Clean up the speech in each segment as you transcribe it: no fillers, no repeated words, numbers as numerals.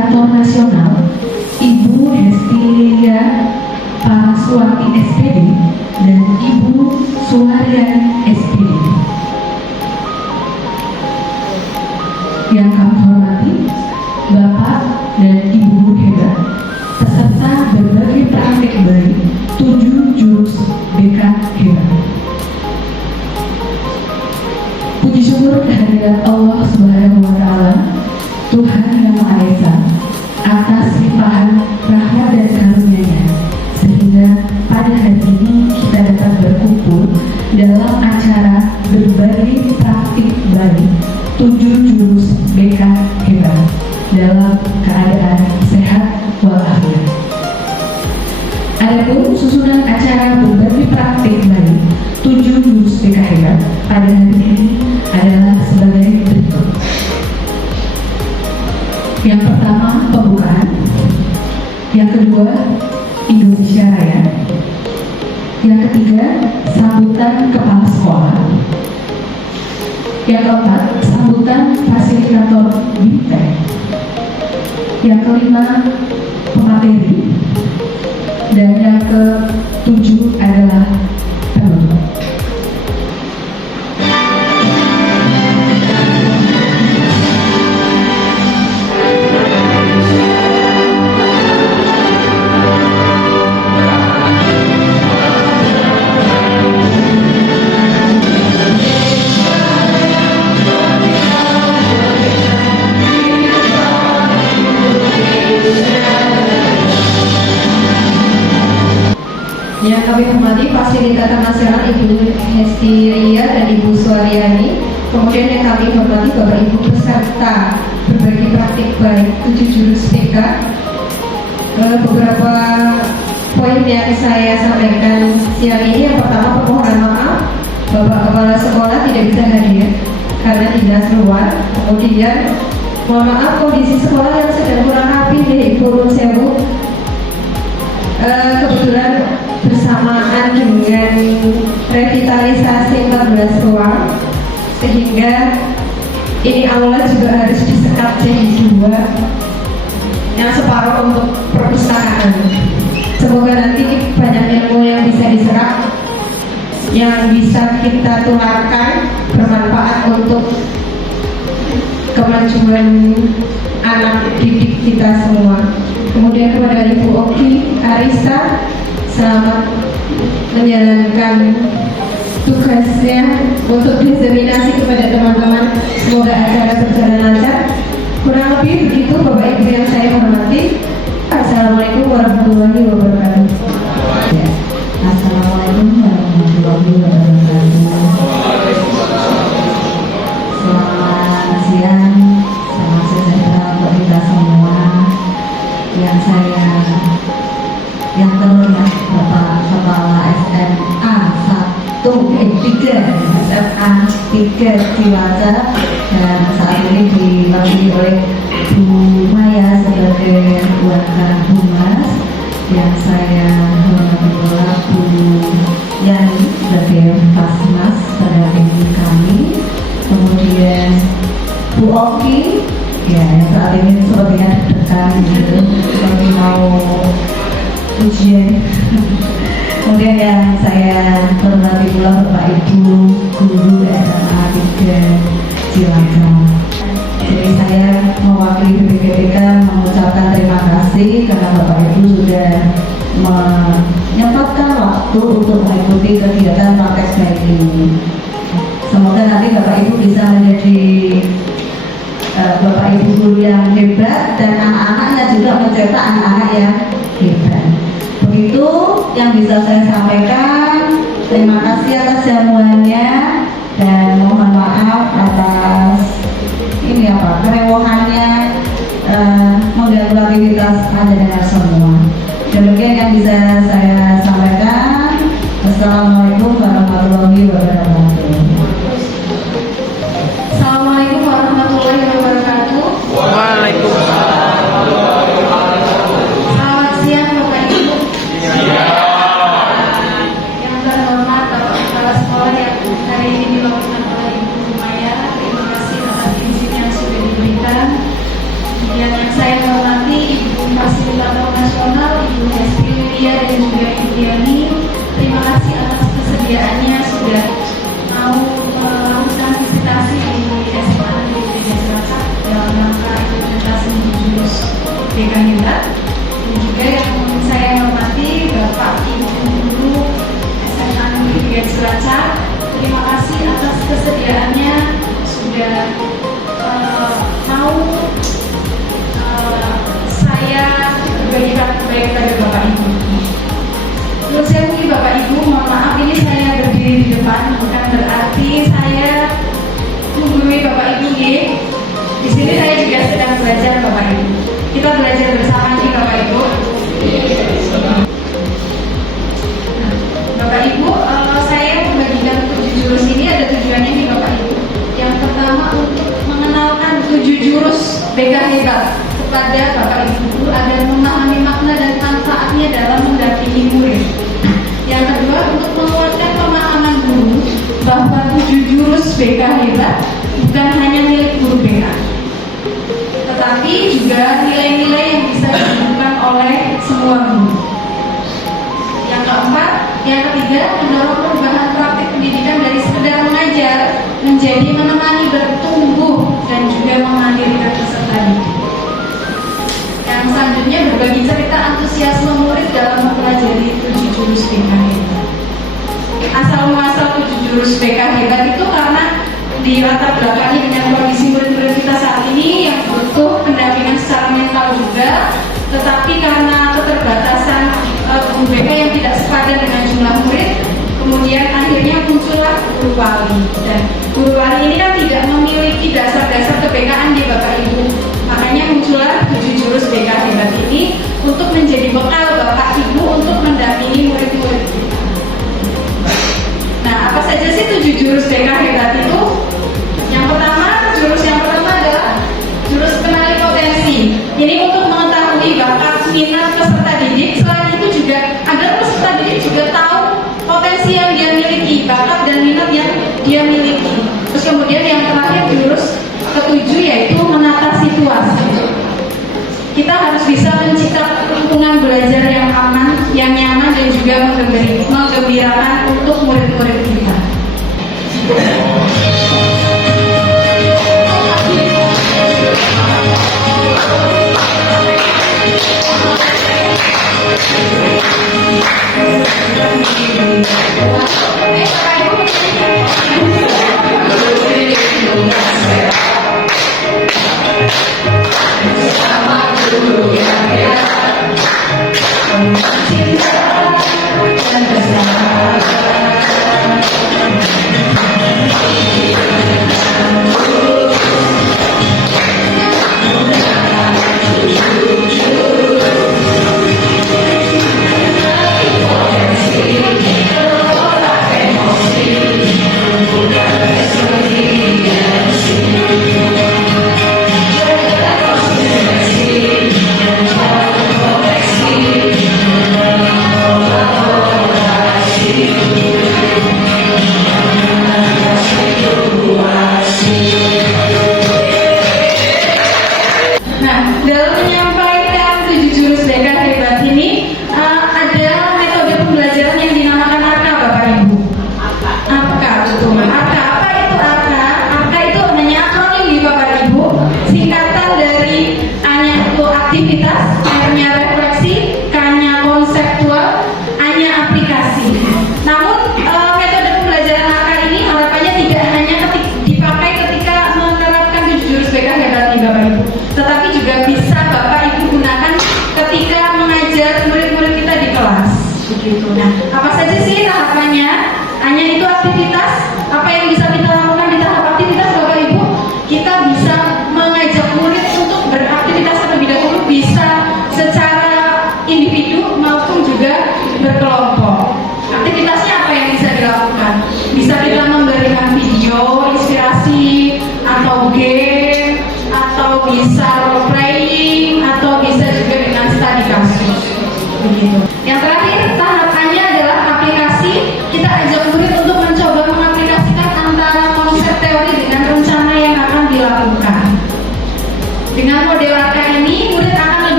Fasilitator Nasional Ibu Hestilia Paraswati SPD dan Ibu Suharyan SPD. Yang kami hormati Bapak dan Ibu guru hebat peserta berbagai praktik baik 7 jurus BK hebat. Puji syukur kehadirat Allah Subhanahu wa Ta'ala, Tuhan yang Maha Esa, atas limpahan rahmat dan karunia-Nya, sehingga pada hari ini kita dapat berkumpul dalam acara berbagai praktik baik 7 jurus BK hebat dalam keadaan sehat walafiat. Adapun susunan acara berbagai praktik baik 7 jurus BK hebat pada hari ini adalah sebagai berikut. Yang pertama, pembukaan. Yang kedua, Indonesia Raya. Yang ketiga, sambutan kepala sekolah. Yang keempat, sambutan fasilitator BIMTEK. Yang kelima, pemateri. Dan yang ketujuh adalah penutup. Yang kami hormati Fasilitator Nasional Ibu Hestilia dan Ibu Suharyani. Kemudian yang kami hormati Bapak Ibu peserta berbagi praktik baik 7 jurus BK. Beberapa poin yang saya sampaikan siang ini, yang pertama permohonan maaf Bapak Kepala Sekolah tidak bisa hadir karena dinas luar. Kemudian mohon maaf kondisi sekolah yang sedang kurang rapi di Purun Sewu. Kebetulan bersamaan dengan revitalisasi 14 ruang, sehingga ini aula juga harus disekat jadi 2, yang separuh untuk perpustakaan. Semoga nanti banyak ilmu yang bisa diserap, yang bisa kita tularkan, bermanfaat untuk kemajuan anak didik kita semua. Kemudian kepada Ibu Oki Arista, selamat menjalankan tugasnya untuk diseminasi kepada teman-teman. Semoga acara berjalan lancar. Kurang lebih begitu Bapak Ibu yang saya hormati. Assalamualaikum warahmatullahi wabarakatuh. Assalamualaikum warahmatullahi wabarakatuh. Selamat siang, salam sejahtera untuk kita semua. Yang terhormat Bapak Kepala SMA 3 Cilacap, dan saat ini diwakili oleh Bu Maya sebagai Wakil Humas, yang saya hormati pula Bu Yani sebagai Fasmas pada ini kami, kemudian Bu Oki ya yang saat ini sepertinya deg-degan gitu, seperti mau ujian. Kemudian yang saya hormati pula Bapak Ibu guru SMA 3 Cilacap. Jadi saya mewakili BPPK mengucapkan terima kasih karena Bapak Ibu sudah menyempatkan waktu untuk mengikuti kegiatan praktek baik ini. Semoga nanti Bapak Ibu bisa menjadi Bapak Ibu guru yang hebat, dan anak-anaknya juga mencetak anak-anak yang hebat. Begitu yang bisa saya sampaikan. Terima kasih atas jamuannya, dan mohon maaf atas kerewohannya mengganggu aktivitas panjenengan semua. Demikian yang bisa saya sampaikan. Wassalamualaikum warahmatullahi wabarakatuh. Assalamualaikum warahmatullahi wabarakatuh. Waalaikumsalam. Selamat siang Bapak Ibu. Yang terhormat Bapak Kepala Sekolah yang hari ini diwakilkan oleh Ibu Maya, terima kasih atas izin yang sudah diberikan. Yang saya hormati BK Hebat, dan juga yang saya hormati Bapak Ibu Guru SMA Negeri 3 Cilacap. Terima kasih atas kesediaannya sudah mau saya berikan baik pada Bapak Ibu. Terus saya mungkin Bapak Ibu, mohon maaf ini saya berdiri di depan, bukan berarti saya menggurui Bapak Ibu ya. Di sini saya juga sedang belajar Bapak Ibu. Kita belajar bersama nih Bapak Ibu. Nah, Bapak Ibu, saya membagikan 7 jurus ini ada tujuannya nih Bapak Ibu. Yang pertama untuk mengenalkan 7 jurus BK Hebat kepada Bapak Ibu guru agar memahami makna dan manfaatnya dalam mendampingi murid. Yang kedua untuk menguatkan pemahaman guru bahwa 7 jurus BK Hebat bukan hanya milik guru BK, tetapi juga nilai-nilai yang bisa ditemukan oleh semua guru. Yang keempat, yang ketiga mendorong perubahan praktik pendidikan dari sekedar mengajar menjadi menemani bertumbuh dan juga menghadirkan peserta didik. Yang selanjutnya berbagi cerita antusiasme murid dalam mempelajari 7 jurus BK Hebat. Asal muasal 7 jurus BK Hebat itu karena di latar belakangnya dengan kondisi murid-murid kita saat ini yang butuh pendampingan secara mental juga, tetapi karena keterbatasan guru BK yang tidak sepadan dengan jumlah murid, kemudian akhirnya muncullah guru wali. Dan guru wali ini kan tidak memiliki dasar-dasar kebekaan di Bapak Ibu, makanya muncullah 7 jurus BK Hebat ini untuk menjadi bekal Bapak Ibu untuk mendampingi murid-murid kita. Nah, apa saja sih 7 jurus BK Hebat itu? Yang pertama, jurus yang pertama adalah jurus kenali potensi. Ini untuk mengetahui bakat, minat peserta didik. Selain itu juga agar peserta didik juga tahu potensi yang dia miliki, bakat dan minat yang dia miliki. Terus kemudian yang terakhir jurus ketujuh yaitu menata situasi. Kita harus bisa menciptakan lingkungan belajar yang aman, yang nyaman dan juga menggembirakan untuk murid-murid kita. Nah, apa saja sih tahapannya? Hanya itu aktivitas. Apa yang bisa kita lakukan di tahap aktivitas Bapak Ibu? Kita bisa mengajak murid untuk beraktivitas terlebih dahulu, bisa secara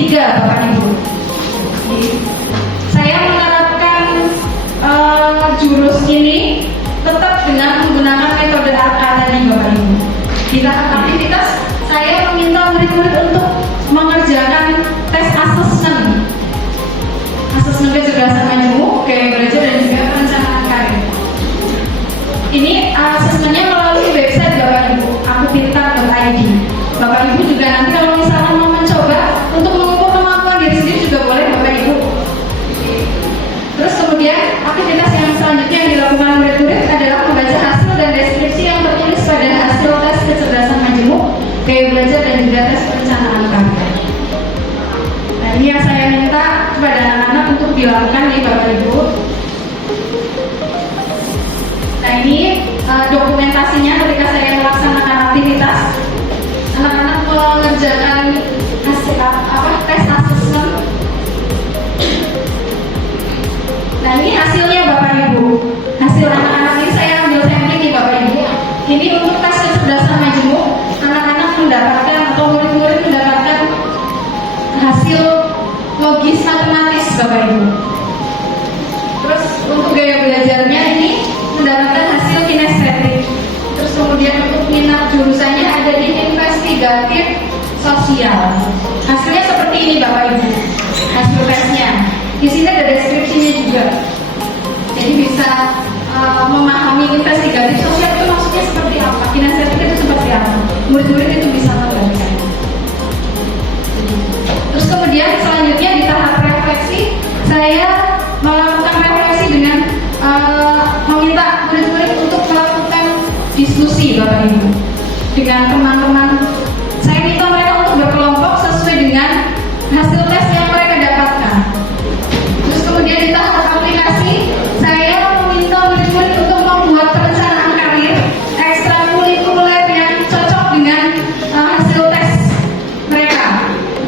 3 Bapak Ibu. Saya menerapkan jurus ini tetap dengan menggunakan metode AK tadi Bapak Ibu. Di tahap aktivitas saya meminta murid-murid untuk mengerjakan tes asesmen kecerdasan majemuk, gaya belajar dan juga perencanaan karir. Ini asesmennya melalui website Bapak Ibu, akupintar.id. Bapak Ibu juga nanti kalau misalkan mau mencoba untuk mengukur kemampuan diri sendiri juga boleh Bapak Ibu. Terus kemudian aktivitas yang selanjutnya yang dilakukan murid-murid adalah membaca hasil dan deskripsi yang tertulis pada hasil tes kecerdasan majemuk, gaya belajar dan juga tes perencanaan karir. Nah, ini yang saya minta kepada anak-anak untuk dilakukan nih Bapak Ibu. Nah, ini dokumentasinya ketika saya melaksanakan aktivitas. Anak-anak mengerjakan hasil tes asesmen. Nah, ini hasilnya Bapak Ibu. Hasil anak-anak ini saya ambil sampling nih Bapak Ibu. Ini untuk tes kecerdasan majemuk, anak-anak mendapatkan atau murid-murid mendapatkan hasil logis matematis Bapak Ibu. Terus untuk gaya belajarnya ini mendapatkan hasil kinestetik. Terus kemudian untuk minat jurusannya ada di investigatif sosial. Hasilnya seperti ini Bapak Ibu. Hasil tesnya. Di sini ada deskripsinya juga. Jadi bisa memahami investigatif sosial itu maksudnya seperti apa, kinestetik itu seperti apa. Murid-murid itu bisa membaca. Terus kemudian selanjutnya di tahap refleksi, saya melakukan refleksi dengan meminta murid-murid untuk melakukan diskusi Bapak Ibu dengan teman-teman. Saya minta mereka untuk berkelompok sesuai dengan hasil tes yang mereka dapatkan. Terus kemudian di tahap aplikasi, saya meminta murid-murid untuk membuat perencanaan karir ekstrakurikuler yang cocok dengan hasil tes mereka,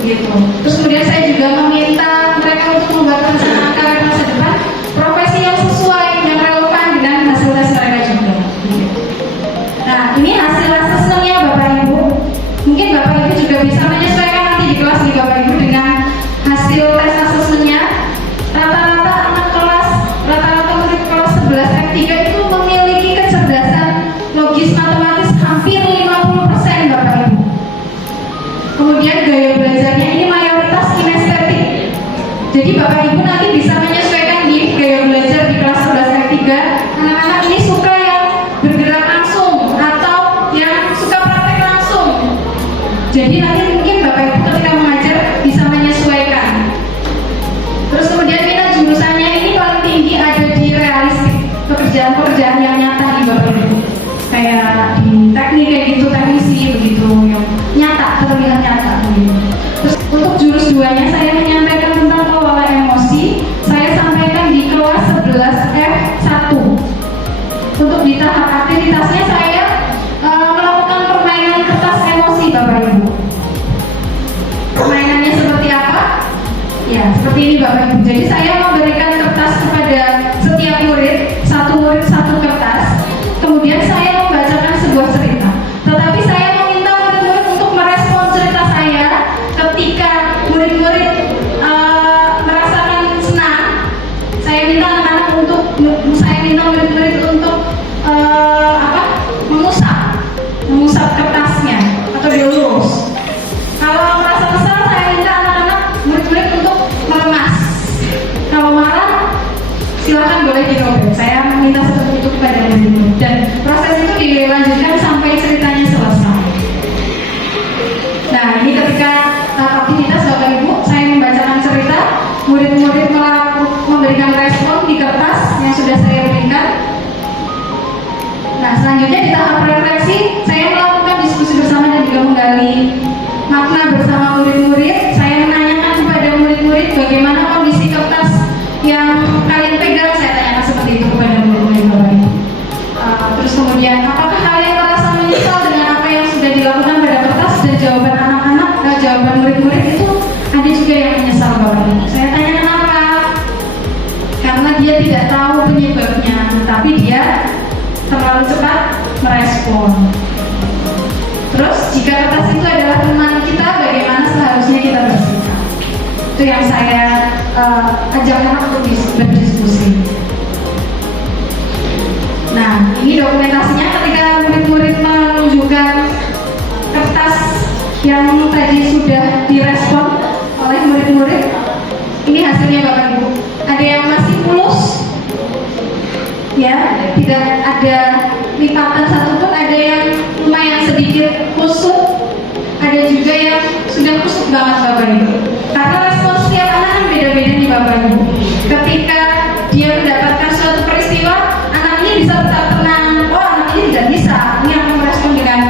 gitu. Terus kemudian saya juga meminta mereka untuk membuat perencanaan karir masa depan, profesi yang sesuai yang relevan dengan hasil tes mereka juga. Nah, ini hasil asesmennya Bapak Ibu. Mungkin Bapak Ibu juga bisa menyesuaikan nanti di kelas nih Bapak Ibu dengan hasil tes asesmennya. Rata-rata murid kelas 11 F3 itu memiliki kecerdasan logis matematis hampir 50% Bapak Ibu. Kemudian gaya belajarnya ini mayoritas kinestetik. Jadi Bapak Ibu nanti bisa menyesuaikan di gaya belajar di kelas 11 F3. Anak-anak ini suka yang bergerak langsung atau yang suka praktek langsung. Jadi nanti mungkin Bapak Ibu ketika mengajar bisa menyesuaikan. Terus kemudian minat jurusannya ini paling tinggi ada di realistik, pekerjaan-pekerjaan yang nyata di Bapak Ibu. Kayak di teknik kayak gitu, teknisi begitu, yang nyata, terlihat nyata begitu. Terus untuk jurus 2-nya saya menyampaikan tentang kelola emosi. Saya sampaikan di kelas 11 F1. Untuk di tahap aktivitasnya saya melakukan permainan kertas emosi Bapak Ibu. Permainannya seperti apa? Ya, seperti ini Bapak Ibu. Jadi saya memberikan kertas kepada setiap murid satu kertas. Kemudian saya membacakan sebuah cerita. Tetapi saya meminta murid-murid untuk merespon cerita saya ketika murid-murid merasakan senang. Saya minta murid-murid untuk mengusap kertasnya atau diurus. Kalau merasa kesal, saya minta anak-anak murid-murid untuk melemas. Kalau marah, silakan boleh dirobek. Saya minta seperti itu kepada murid-murid. Dan proses itu dilanjutkan sampai ceritanya selesai. Nah, ini ketika aktivitas Bapak Ibu, saya membacakan cerita, murid-murid memberikan respon di kertas yang sudah saya berikan. Nah, selanjutnya di tahap refleksi, saya melakukan diskusi bersama dan juga menggali makna bersama murid-murid. Saya menanyakan kepada murid-murid bagaimana kondisi kertas yang kalian pegang. Saya tanyakan seperti itu kepada murid-murid Bapak Ibu. Terus kemudian, apakah kalian merasa menyesal dengan apa yang sudah dilakukan pada kertas? Dan jawaban anak-anak, jawaban murid-murid itu ada juga yang menyesal Bapak Ibu. Saya tanya kenapa? Karena dia tidak tahu penyebabnya, tapi dia terlalu cepat merespon. Terus jika kertas itu adalah teman kita, bagaimana seharusnya kita bersikap? Itu yang saya ajak anak untuk berdiskusi. Nah, ini dokumentasinya ketika murid-murid menunjukkan kertas yang tadi sudah direspon oleh murid-murid. Ini hasilnya Bapak Ibu. Ada yang masih mulus, ya, tidak ada lipatan satupun. Ada yang lumayan sedikit kusut, ada juga yang sudah kusut banget Bapak Ibu. Karena respon setiap anak kan beda-beda nih Bapak Ibu. Ketika dia mendapatkan suatu peristiwa, anak ini bisa tetap tenang. Oh, anak ini tidak bisa. Ini akan merespon dengan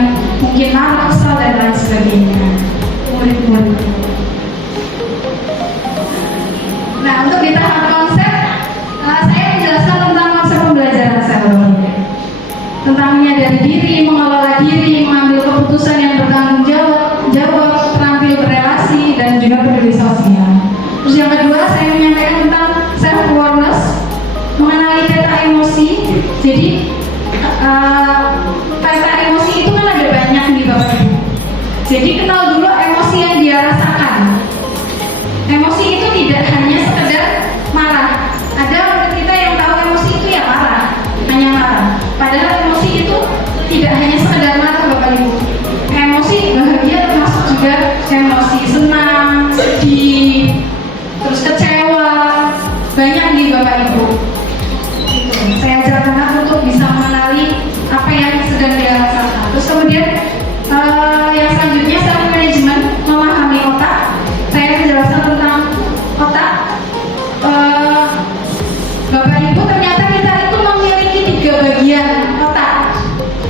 mungkin marah, kesal dan lain sebagainya. Murid-murid. Nah, untuk di tahap konsep, saya menjelaskan tentang konsep pembelajaran saya, tentang menyadari diri, mengelola diri, mengambil keputusan yang bertanggung jawab, terampil berrelasi, dan juga peduli sosial. Terus yang kedua, saya menyampaikan tentang self awareness, mengenali peta emosi. Jadi peta emosi itu kan ada banyak nih Bapak Ibu. Jadi kenal dulu emosi yang dia rasakan. Emosi itu tidak hanya sekedar marah. Ada orang kita yang tahu emosi itu ya marah, hanya marah. Padahal emosi itu tidak hanya sekedar marah Bapak Ibu. Emosi bahagia termasuk juga emosi senang, sedih, terus kecewa, banyak nih Bapak Ibu. Saya ajak anak untuk bisa mengenali apa yang sedang dia rasakan. Terus kemudian yang selanjutnya self management, memahami otak. Saya menjelaskan tentang otak. Bapak Ibu, ternyata kita itu memiliki 3 bagian otak.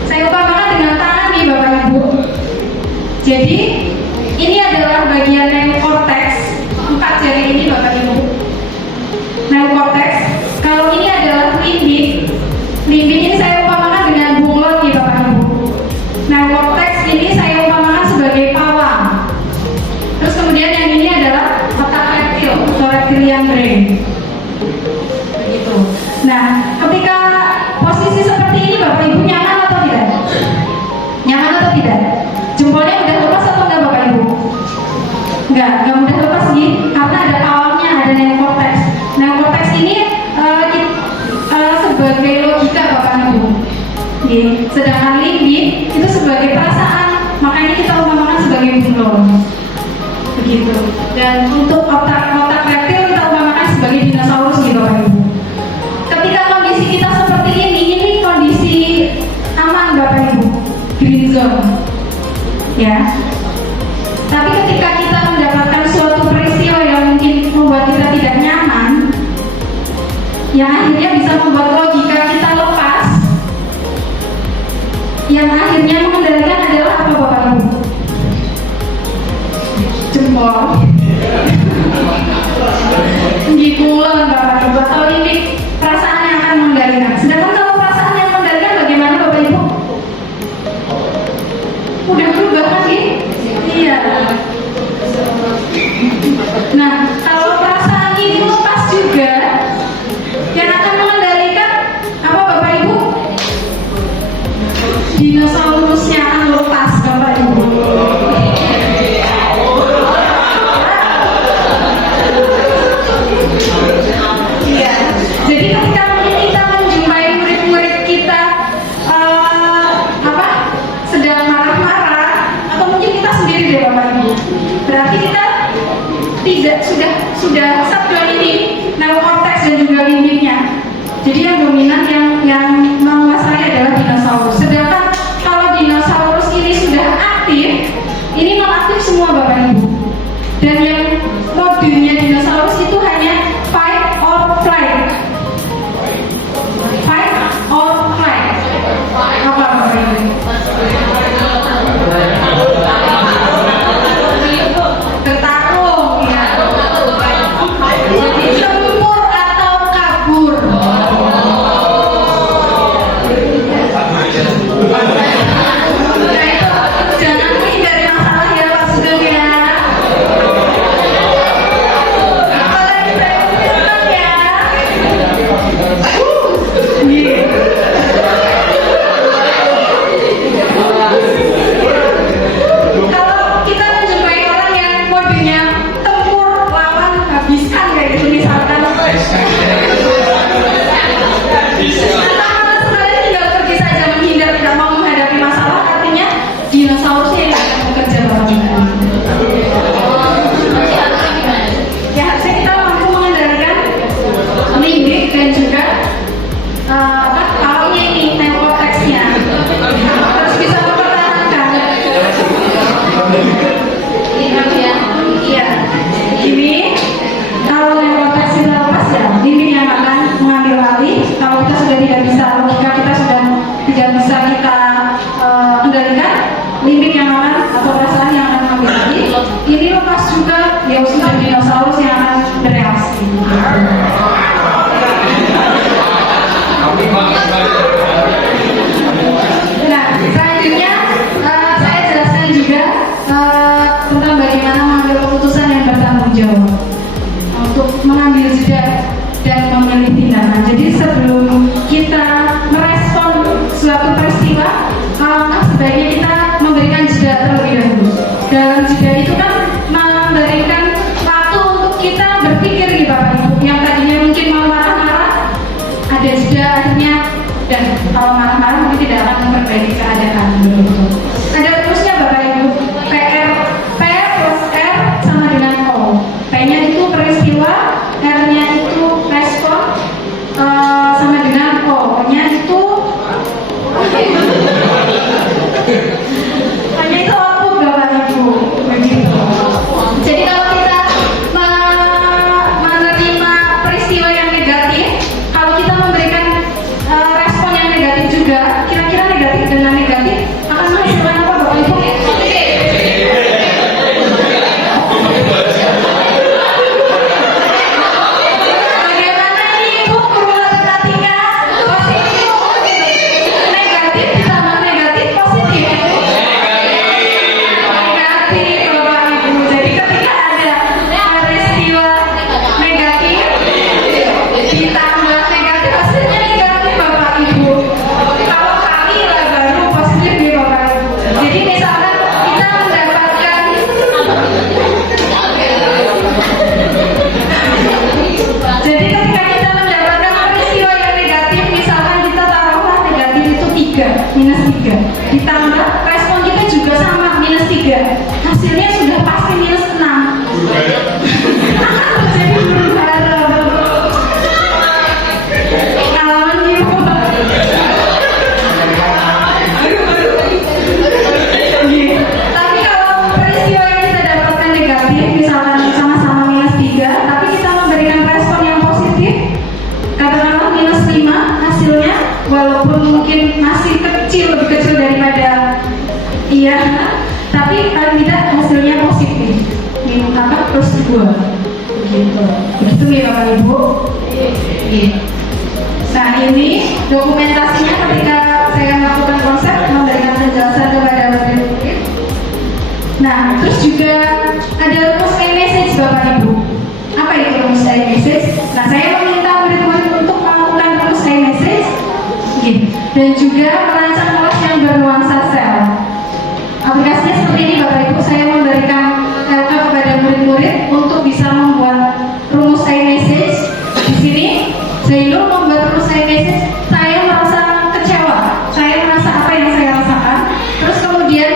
Saya umpamakan dengan tangan nih Bapak Ibu. Jadi ini adalah bagian neokortex, 4 jari ini Bapak Ibu. Neokortex. Kalau ini adalah limbik. Limbik ini saya umpamakan dengan bunglon nih Bapak Ibu. Neokortex ini saya umpamakan sebagai pawang. Terus kemudian yang ini adalah otak reptil atau reptilian brain. Begitu. Nah, ketika posisi seperti ini Bapak Ibu nyaman atau tidak? Nyaman atau tidak? Jempolnya udah lepas atau enggak Bapak Ibu? Enggak mudah lepas nih, karena ada pawangnya, ada neokortex. Neokortex ini sebagai logika Bapak Ibu. Sedangkan limbik itu sebagai perasaan, makanya kita umpamakan sebagai bunglon. Begitu. Dan untuk otak reptil kita umpamakan sebagai dinosaurus gitu Bapak Ibu. Ketika kondisi kita seperti ini kondisi aman Bapak Ibu, green zone, ya. Tapi ketika kita mendapatkan suatu peristiwa yang mungkin membuat kita tidak nyaman, yang akhirnya bisa membuat logika kita lepas, yang akhirnya mengendalikan adalah apa Bapak Ibu? Jempol. Gikulan Bapak Ibu, atau limbik, perasaan yang akan mengendalikan. Sedangkan kalau perasaan yang mengendalikan bagaimana Bapak Ibu? Udah berubah kan nih? Iya. Nah, kalau perasaan ini lepas juga, yang akan mengendalikan apa Bapak Ibu? Dinosaurusnya akan lepas Bapak Ibu. Iya. Jadi ketika kita menjumpai murid-murid kita sedang marah-marah, atau mungkin kita sendiri deh Bapak Ibu, berarti kita tidak sudah subdon ini neokortex dan juga limbiknya. Jadi yang dominan yang menguasai adalah dinosaurus. Sedangkan kalau dinosaurus ini sudah aktif, ini non aktif semua Bapak Ibu. Dan yang modenya dinosaurus itu hanya fight or flight. Fight or flight. Apa Bapak Ibu? Bertarung, ya. Jadi tempur atau kabur. Nah itu jangan hindari masalah ya Pak Sugeng ya. limit yang akan atau perasaan yang akan kami lagi. Ini lepas juga Deus dan dinosaurus yang akan bereaksi. Nah, selanjutnya saya jelaskan juga tentang bagaimana mengambil keputusan yang bertanggung jawab untuk mengambil jeda dan memilih tindakan. Jadi sebelum kita merespon suatu peristiwa, sebaiknya kita memberikan jeda terlebih dahulu. Dalam jeda itu kan memberikan waktu untuk kita berpikir nih Bapak Ibu. Yang tadinya mungkin mau marah-marah, ada jeda akhirnya, dan kalau marah-marah mungkin tidak akan memperbaiki keadaan. Ada rumusnya Bapak Ibu. P plus R sama dengan O. P-nya itu peristiwa, R-nya itu respon, sama dengan O-nya itu hanya itu output Bapak Ibu. Begitu. Jadi kalau kita menerima peristiwa yang negatif, kalau kita memberikan respon yang negatif juga, kira-kira negatif dengan negatif akan menghasilkan apa Bapak Ibu? Bagaimana ini Bu? Perlu perhatikan positif, negatif ditambah negatif positif. Negatif Bapak Ibu. Jadi ketika ada peristiwa negatif ditambah negatif, hasilnya negatif Bapak Ibu. Kalau kami lah baru positif nih Bapak Ibu. Jadi misalkan kita mendapatkan jadi ketika kita mendapatkan peristiwa yang negatif, misalkan kita taruhlah negatif itu 3, minus 3, ditambah respon kita juga sama, minus 3, hasilnya sudah pasti minus 6. Jadi berbahaya pengalaman ibu. Tapi kalau peristiwa yang kita dapatkan negatif, misalkan sama-sama minus 3, tapi kita memberikan respon yang positif, katakanlah minus 5, hasilnya walaupun mungkin masih kecil, lebih kecil daripada iya, tapi paling tidak hasilnya positif. Minus apa? Plus 2. Begitu. Begitu ya Bapak Ibu. Iya. Nah ini dokumentasinya ketika saya melakukan konsep, memberikan penjelasan kepada murid-murid. Nah, terus juga ada rumus iMessage Bapak Ibu. Apa itu rumus iMessage? Nah, saya meminta murid-murid untuk melakukan rumus iMessage dan juga merancang kelas yang bernuansa sel. Aplikasinya seperti ini Bapak Ibu. Saya memberikan LK kepada murid-murid untuk bisa membuat rumus iMessage. Di sini Zainul membuat rumus iMessage. Saya merasa kecewa. Saya merasa apa yang saya rasakan. Terus kemudian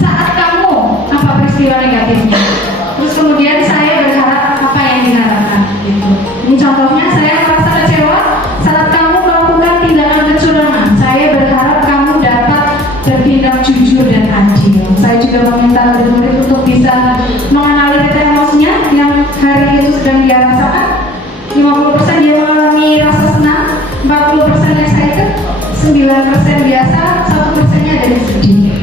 saat kamu apa peristiwa negatifnya. Terus kemudian saya berharap apa yang diharapkan. Gitu. Ini contohnya, saya merasa kecewa saat kamu melakukan tindakan kecurangan. Saya berharap kamu dapat bertindak jujur dan adil. Saya juga meminta murid-murid untuk bisa mengenali titik emosinya yang hari itu sedang dia rasakan. 50% dia mengalami rasa senang, 40% excited, 9% biasa, 1%-nya dari sedih.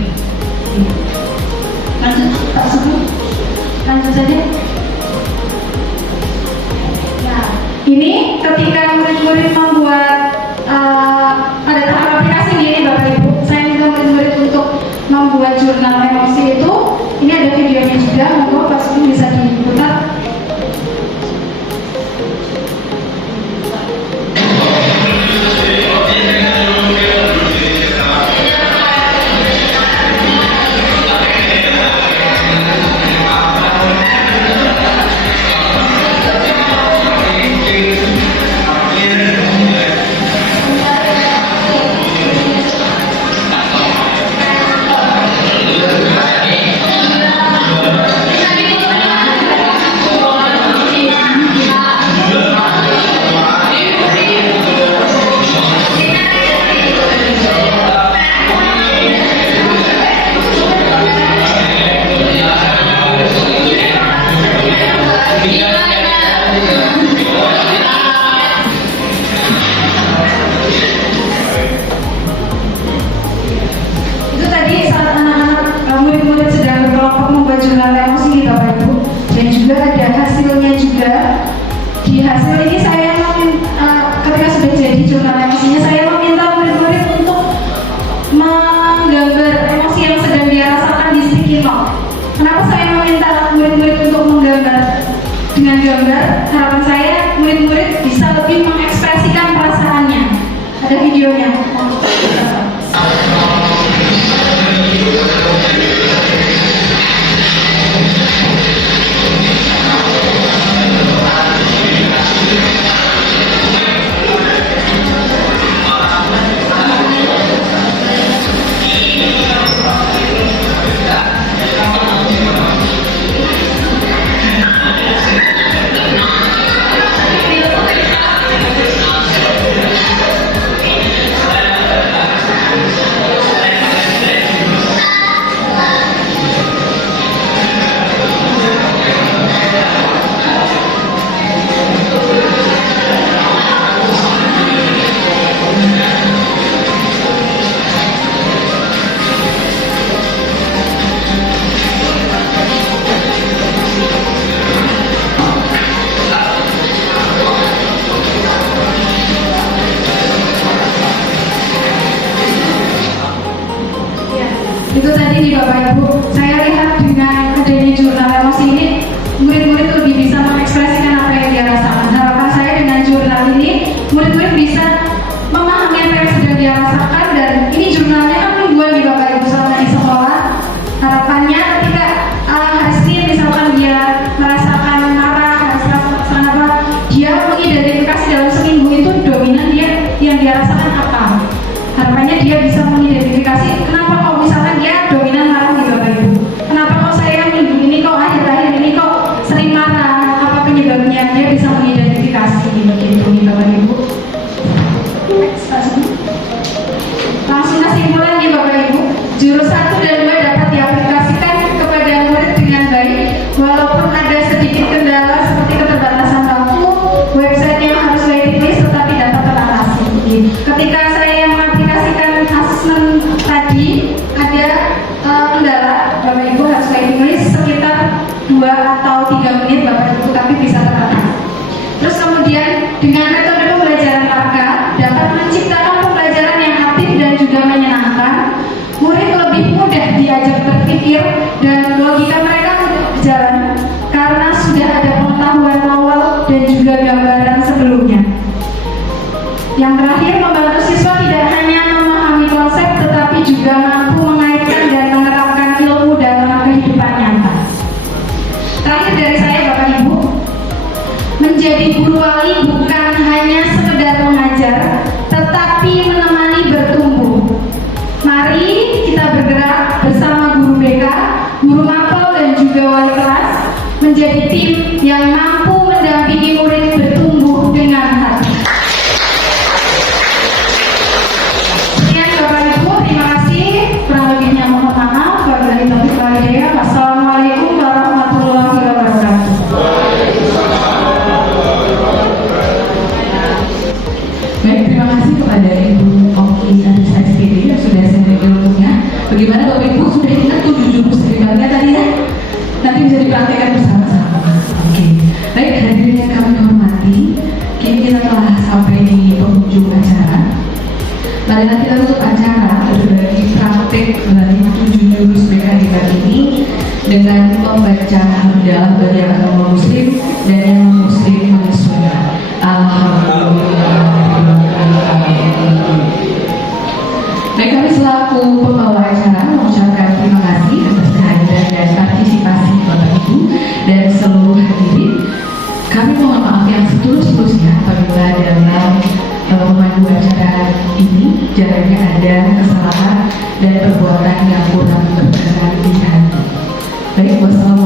Lanjut, tak sebut. Lanjut saja. Nah, ini ketika murid-murid membuat pada tahap aplikasi ini Bapak Ibu, saya minta murid-murid untuk membuat jurnal emosi itu. Ini ada videonya juga, monggo pas itu bisa diputar. Kenapa saya meminta murid-murid untuk menggambar dengan gambar? Harapan saya murid-murid bisa lebih mengekspresikan perasaannya. Ada videonya. Itu tadi nih Bapak Ibu, saya lihat dengan adanya jurnal emosi ini, murid-murid lebih bisa mengekspresikan apa yang dia rasakan. Harapan saya dengan jurnal ini, murid-murid bisa memahami apa yang sedang dia rasakan, dan ini jurnalnya kan mingguan di Bapak Ibu selama di sekolah. Harapannya ketika hari Senin misalkan dia merasakan marah, merasakan apa, dia mengidentifikasi dalam seminggu itu dominan dia yang dia rasakan apa. Harapannya dia bisa mengidentifikasi kenapa kok misalkan dia dominan marah di Bapak Ibu, kenapa kok saya minggu ini kok akhir-akhir ini kok sering marah, apa penyebabnya, dia bisa mengidentifikasi begitu nih Bapak Ibu. Langsung kesimpulan nih Bapak Ibu, jurus 1 dan 2 dapat diaplikasikan kepada murid dengan baik walaupun ada sedikit kendala seperti keterbatasan waktu, website yang harus waiting list tetapi dapat teratasi. Ketika saya mengaplikasikan asesmen tadi, ada kendala, Bapak Ibu harus waiting list sekitar 2 atau 3 menit Bapak Ibu, tapi bisa teratasi. Terus kemudian dengan metode pembelajaran Parka dapat menciptakan pembelajaran yang aktif dan juga menyenangkan. Murid lebih mudah diajak berpikir dan logika mereka mudah berjalan karena sudah ada pengetahuan awal dan juga gambaran sebelumnya. Yang terakhir, membantu siswa tidak hanya memahami konsep tetapi juga mampu mengaitkan dan menerapkan ilmu dalam kehidupan nyata. Terakhir dari saya Bapak Ibu, menjadi guru wali bukan hanya sekedar mengajar tetapi menemani bertumbuh. Mari kita bergerak bersama guru BK, guru mapel dan juga wali kelas menjadi tim yang mampu mendampingi murid bertumbuh dengan hati. Sekian Bapak Ibu, terima kasih. Kurang lebihnya mohon maaf. Wabillahi taufiq wal hidayah. Wassalamualaikum warahmatullahi wabarakatuh. Baik, terima kasih kepada Ibu Oki Arista SPD yang sudah saya beri ilmunya. Bagaimana Bapak Ibu sudah ingat tuh jurus hebatnya tadi ya? Nanti bisa dipraktikkan bersama-sama. Oke. Baik, hadirin yang kami hormati, kini kita telah sampai di penghujung acara. Marilah kita tutup acara berbagi praktik dari 7 jurus BK hebat ini dengan membaca hamdalah bagi yang agama Muslim dan yang Muslim mensunnah. Alhamdulillah. Baik, kami selaku pembawa acara mengucapkan terima kasih atas kehadiran dan partisipasi Bapak Ibu dan seluruh hadirin. Kami mohon maaf yang setulus-tulusnya apabila dalam memandu acara ini jalannya ada kesalahan dan perbuatan yang kurang berkenan di hati. Baik, wassalamualaikum